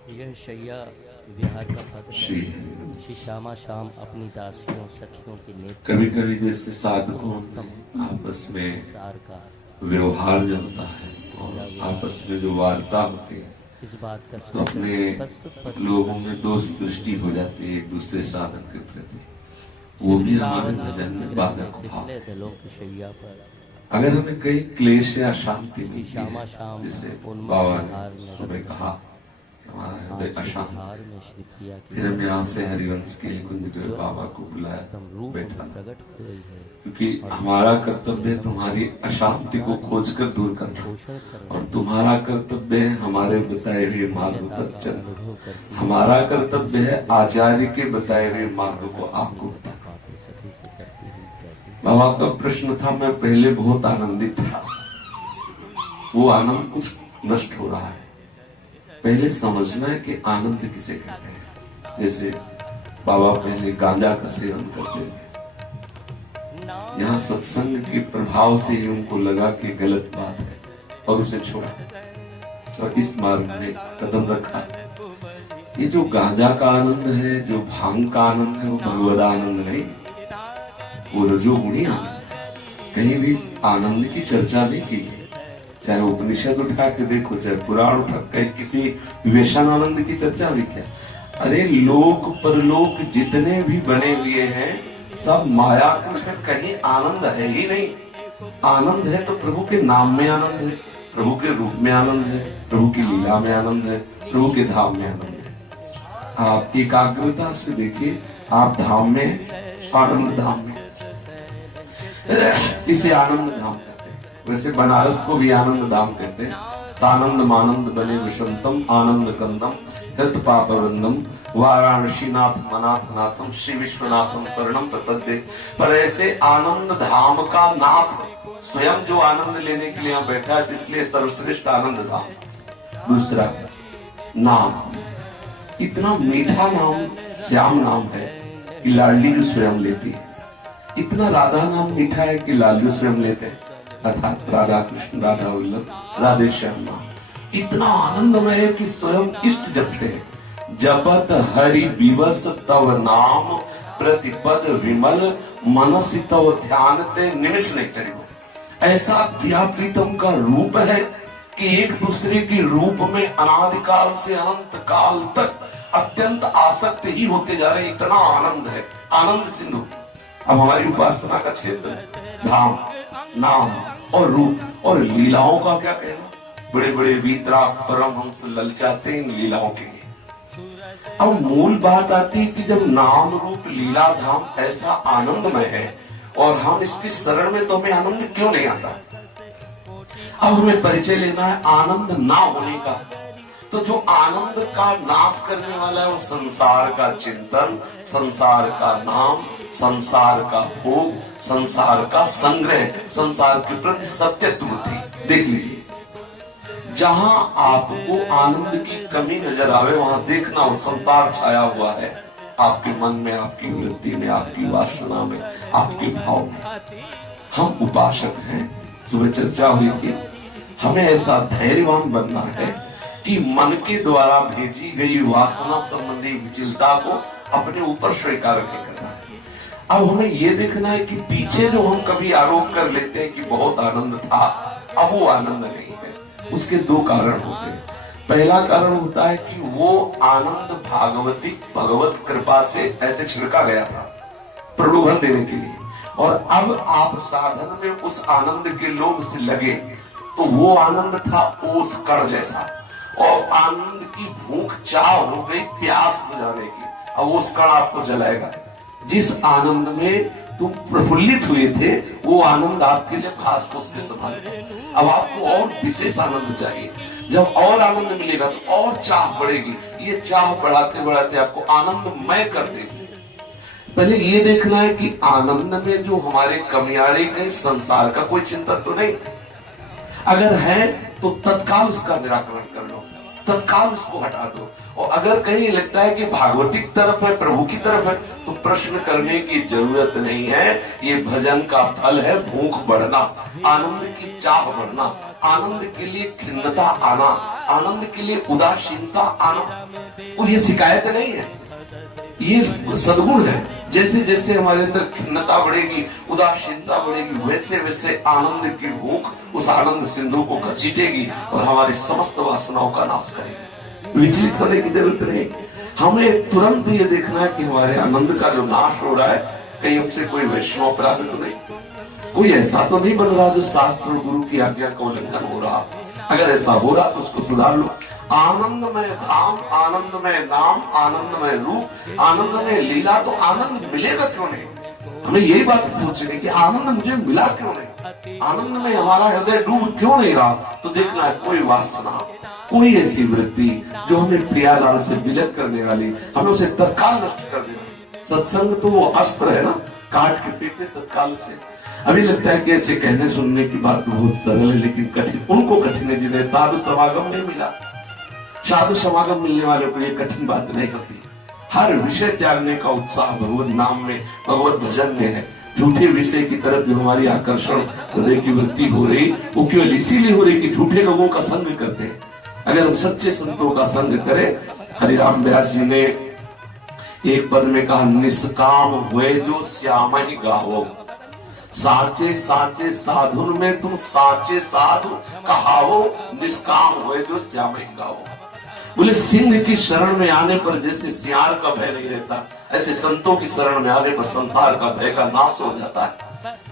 यह शैया विहार का पद है। श्री श्री श्यामा श्याम अपनी दासियों सखियों के नेत्र कभी कभी जैसे साधकों आपस में सार का व्यवहार जो होता है और आपस में जो वार्ता होती है, इस बात का तो अपने लोगों में दोष दृष्टि हो जाती है एक दूसरे साधक के प्रति, वो भी हमारे भजन में बाधक भाव। दलों की शैया पर अगर हमें कई क्लेश या शांति मिलती श्यामा है, श्याम जैसे बाबा ने सुबह कहा हमारा हृदय अशांत, फिर हम यहाँ से हरिवंश के कुंज के बाबा को बुलाया, बैठा, क्योंकि हमारा कर्तव्य है तुम्हारी अशांति को खोजकर दूर करना और तुम्हारा कर्तव्य है हमारे बताए हुए मार्ग पर चलना। हमारा कर्तव्य है आचार्य के बताए हुए मार्ग को आपको बताना। बाबा का प्रश्न था, मैं पहले बहुत आनंदित था, वो आनंद कुछ नष्ट हो रहा है। पहले समझना है कि आनंद किसे कहते हैं। जैसे बाबा पहले गांजा का सेवन करते थे, यहाँ सत्संग के प्रभाव से ही उनको लगा कि गलत बात है और उसे छोड़ा और इस मार्ग में कदम रखा। ये जो गांजा का आनंद है, जो भांग का आनंद है, वो भगवद आनंद नहीं, वो रजोगुणी आनंद है। कहीं भी इस आनंद की चर्चा नहीं की गई, चाहे उपनिषद उठा के देखो, चाहे पुराण उठा, कहीं किसी विवेकानंद की चर्चा भी क्या। अरे लोक परलोक जितने भी बने हुए हैं सब माया कृष्ण, कहीं आनंद है ही नहीं। आनंद है तो प्रभु के नाम में आनंद है, प्रभु के रूप में आनंद है, प्रभु की लीला में आनंद है, प्रभु के धाम में आनंद है। आप एकाग्रता से देखिए, आप धाम में, आनंद धाम में, इसे आनंद धाम कहते हैं। वैसे बनारस को भी आनंद धाम कहते हैं। सानंद मानंद बने विषंतम आनंद कंदम हृत पापवृंदम वाराणसी नाथ मनाथ नाथम श्री विश्वनाथम शरणम प्रपद्ये। पर ऐसे आनंद धाम का नाथ स्वयं जो आनंद लेने के लिए यहाँ बैठा है, इसलिए सर्वश्रेष्ठ आनंद धाम। दूसरा नाम, इतना मीठा नाम श्याम नाम है कि लाडली जो स्वयं लेती है। इतना राधा नाम मीठा है कि लाडली स्वयं लेते हैं, अर्थात राधा कृष्ण, राधा वल्लभ, राधे श्याम नाम इतना आनंदमय है कि स्वयं इष्ट जपते हैं। जपत हरि विवस तव नाम प्रतिपद विमल मनसि तव ध्यान ते निमिष नहीं करियो। ऐसा प्रिया प्रीतम का रूप है कि एक दूसरे के रूप में अनादिकाल से अनंत काल तक अत्यंत आसक्त ही होते जा रहे। इतना आनंद है, आनंद सिंधु। अब हमारी उपासना का क्षेत्र धाम, नाम और रूप और लीलाओं का क्या कहना। बड़े बड़े वीतराग परमहंस ललचाते इन लीलाओं के लिए। अब मूल बात आती है कि जब नाम रूप लीला धाम ऐसा आनंदमय है और हम इसकी शरण में, तो हमें आनंद क्यों नहीं आता। अब हमें परिचय लेना है आनंद ना होने का। तो जो आनंद का नाश करने वाला है वो संसार का चिंतन, संसार का नाम, संसार का भोग, संसार का संग्रह, संसार के प्रति सत्यत्व बुद्धि। देख लीजिए, जहां आपको आनंद की कमी नजर आवे वहां देखना वो संसार छाया हुआ है आपके मन में, आपकी वृत्ति में, आपकी वासना में, आपके भाव में। हम उपासक हैं, सुबह चर्चा हुई थी, हमें ऐसा धैर्यवान बनना है कि मन के द्वारा भेजी गई वासना संबंधी विचलता को अपने ऊपर स्वीकार नहीं करना है। अब हमें ये देखना है कि पीछे जो हम कभी आरोप कर लेते हैं कि बहुत आनंद था, अब वो आनंद नहीं है। उसके दो कारण होते हैं। पहला कारण होता है कि वो आनंद भागवती भगवत कृपा से ऐसे छिड़का गया था प्रलोभन देने के लिए, और अब आप साधन में उस आनंद के लोभ से लगे तो वो आनंद था ओस कण जैसा, और आनंद की भूख चाह हो गई प्यास बुझाने की। अब उस कण आपको जलाएगा। जिस आनंद में तुम प्रफुल्लित हुए थे वो आनंद आपके लिए घास फूस के समान है। अब आपको और विशेष आनंद चाहिए। जब और आनंद मिलेगा तो और चाह बढ़ेगी। ये चाह बढ़ाते बढ़ाते आपको आनंदमय कर देगी। पहले ये देखना है कि आनंद में जो हमारे कमियारे गए, संसार का कोई चिंतन तो नहीं। अगर है तो तत्काल उसका निराकरण कर लो, तत्काल उसको हटा दो। और अगर कहीं लगता है कि भागवतिक तरफ है, प्रभु की तरफ है, तो प्रश्न करने की जरूरत नहीं है। ये भजन का फल है भूख बढ़ना, आनंद की चाह बढ़ना, आनंद के लिए खिन्नता आना, आनंद के लिए उदासीनता आनंद, और ये शिकायत नहीं है, ये सद्गुण है। जैसे जैसे हमारे अंदर खिन्नता बढ़ेगी, उदासीनता बढ़ेगी, वैसे वैसे आनंद की भूख उस आनंद सिंधु को घसीटेगी और हमारे समस्त वासनाओं का नाश करेगी। विचलित होने की जरूरत नहीं, हमें तुरंत ये देखना है कि हमारे आनंद का जो नाश हो रहा है, कहीं हमसे कोई वैष्णव अपराध तो नहीं, कोई ऐसा तो नहीं बन रहा जो शास्त्र और गुरु की आज्ञा का उल्लंघन हो रहा। अगर ऐसा हो रहा तो उसको सुधार लो। आनंदमय धाम, आनंदमय नाम, आनंदमय रूप, आनंदमय लीला, तो आनंद मिलेगा क्यों नहीं? हमें यही बात सोचनी कि आनंद मुझे मिला क्यों नहीं, आनंद में हमारा हृदय डूब क्यों नहीं रहा? तो देखना है कोई वासना, कोई ऐसी वृत्ति जो हमें प्रियालाल से विलग करने वाली, हमें उसे तत्काल नष्ट कर देना। सत्संग तो वो अस्त्र है ना, काट के फेंकते तत्काल से। अभी लगता है कि ऐसे कहने सुनने की बात तो बहुत सरल है, लेकिन कठिन उनको कठिन है जिन्हें साधु समागम नहीं मिला। साधु समागम मिलने वाले को ये कठिन बात नहीं होती। हर विषय त्यागने का उत्साह भगवत नाम में, भगवत भजन में है। झूठे विषय की तरफ जो हमारी आकर्षण हृदय की वृत्ति हो रही, वो केवल इसीलिए हो रही कि झूठे लोगों का संग करते हैं। अगर हम सच्चे संतों का संग करें, हरिराम व्यास जी ने एक पद में कहा, निष्काम हुए जो श्याम ही गाओ, साचे साचे साधुन में तुम साचे साधु कहाओ, निष्काम हुए जो श्याम ही गाओ। बोले सिंह की शरण में आने पर जैसे सियार का भय नहीं रहता, ऐसे संतों की शरण में आने पर संसार का भय का नाश हो जाता है।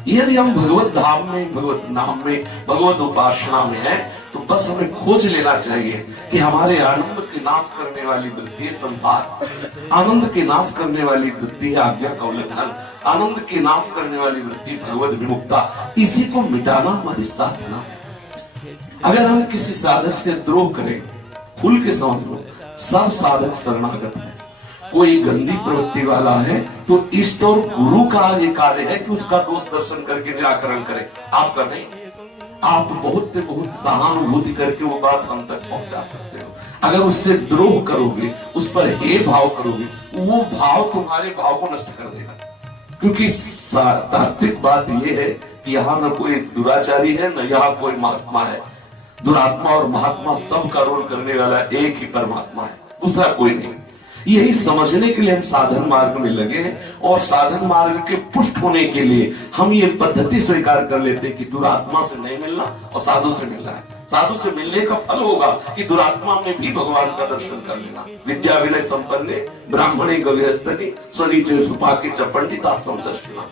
यदि हम भगवत धाम में, भगवत नाम में, भगवत उपासना में है, तो बस हमें खोज लेना चाहिए कि हमारे आनंद के नाश करने वाली वृत्ति है संसार, आनंद के नाश करने वाली वृत्ति है आज्ञा का उल्लंघन, आनंद के नाश करने वाली वृत्ति भगवत विमुक्ता। इसी को मिटाना हमारी साधना। अगर हम किसी साधक से द्रोह करें, खुल के समझ लो, सब साधक शरणागत है। कोई गंदी प्रवृत्ति वाला है तो इष्ट और गुरु का ये कार्य है कि उसका दोष दर्शन करके निराकरण करे, आपका नहीं। आप बहुत से बहुत सहानुभूति करके वो बात हम तक पहुंचा सकते हो। अगर उससे द्रोह करोगे, उस पर हे भाव करोगे, वो भाव तुम्हारे भाव को नष्ट कर देगा। क्योंकि तात्विक बात यह है कि यहाँ न कोई दुराचारी है, न यहाँ कोई महात्मा है। दुरात्मा और महात्मा सब का रोल करने वाला एक ही परमात्मा है, दूसरा कोई नहीं। यही समझने के लिए हम साधन मार्ग में लगे हैं, और साधन मार्ग के पुष्ट होने के लिए हम ये पद्धति स्वीकार कर लेते हैं कि दुरात्मा से नहीं मिलना और साधु से मिलना है। साधु से मिलने का फल होगा कि दुरात्मा में भी भगवान का दर्शन कर लेना। विद्या विनय संपन्ने ब्राह्मणे गव्यस्तनि स्वनीचे सुपाके च पंडिता समदर्शिना।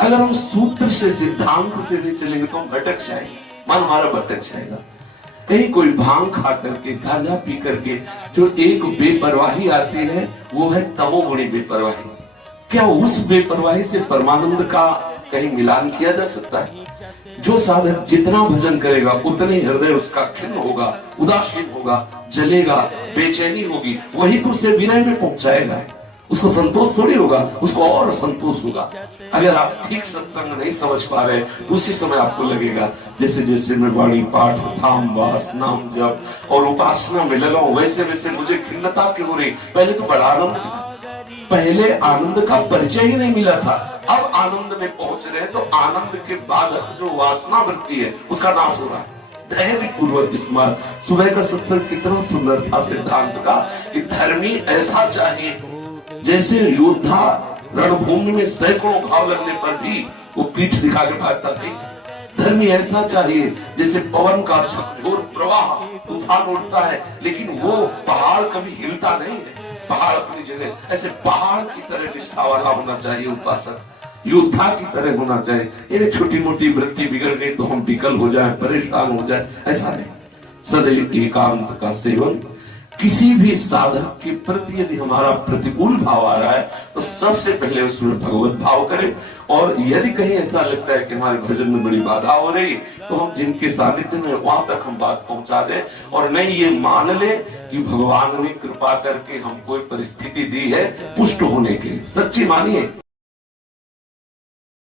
अगर हम सूत्र से, सिद्धांत से नहीं चलेंगे तो हम भटक जाएंगे, मन हमारा भटक जाएगा। कहीं कोई भांग खा करके, गांजा पी करके जो एक बेपरवाही आती है, वो है तमोगुणी बेपरवाही। क्या उस बेपरवाही से परमानंद का कहीं मिलान किया जा सकता है? जो साधक जितना भजन करेगा उतने हृदय उसका खिन्न होगा, उदासीन होगा, जलेगा, बेचैनी होगी, वही तो उसे विनय में पहुंचाएगा। उसको संतोष थोड़ी होगा, उसको और संतोष होगा। अगर आप ठीक सत्संग नहीं समझ पा रहे तो उसी समय आपको लगेगा जैसे जैसे मैं वाणी पाठ, धाम वास, नाम जप और उपासना में लगा हूं, वैसे वैसे मुझे खिन्नता क्यों हो रही। पहले तो बड़ा आनंद था, पहले आनंद का परिचय ही नहीं मिला था, अब आनंद में पहुंच रहे हैं तो आनंद के बाद जो वासना वृत्ति है उसका नाश हो रहा है। धैर्य पूर्वक स्मरण। सुबह का सत्संग कितना सुंदर था सिद्धांत का कि धर्मी ऐसा चाहिए जैसे योद्धा रणभूमि में सैकड़ों घाव लगने पर भी वो पीठ दिखा के भागता था। धर्मी ऐसा चाहिए जैसे पवन का झकझोर प्रवाह तूफान उठता है, लेकिन वो पहाड़ कभी हिलता नहीं है, पहाड़ अपनी जगह। ऐसे पहाड़ की तरह निष्ठा वाला होना चाहिए उपासक, योद्धा की तरह होना चाहिए। ये छोटी मोटी वृत्ति बिगड़ गई तो हम विकल हो जाए, परेशान हो जाए, ऐसा नहीं। सदैव एकांत का सेवन। किसी भी साधक के प्रति यदि हमारा प्रतिकूल भाव आ रहा है तो सबसे पहले उसमें भगवत भाव करें, और यदि कहीं ऐसा लगता है कि हमारे भजन में बड़ी बाधा हो रही तो हम जिनके सानिध्य में वहां तक हम बात पहुंचा दें, और नहीं ये मान ले कि भगवान ने कृपा करके हम कोई परिस्थिति दी है पुष्ट होने के लिए। सच्ची मानिए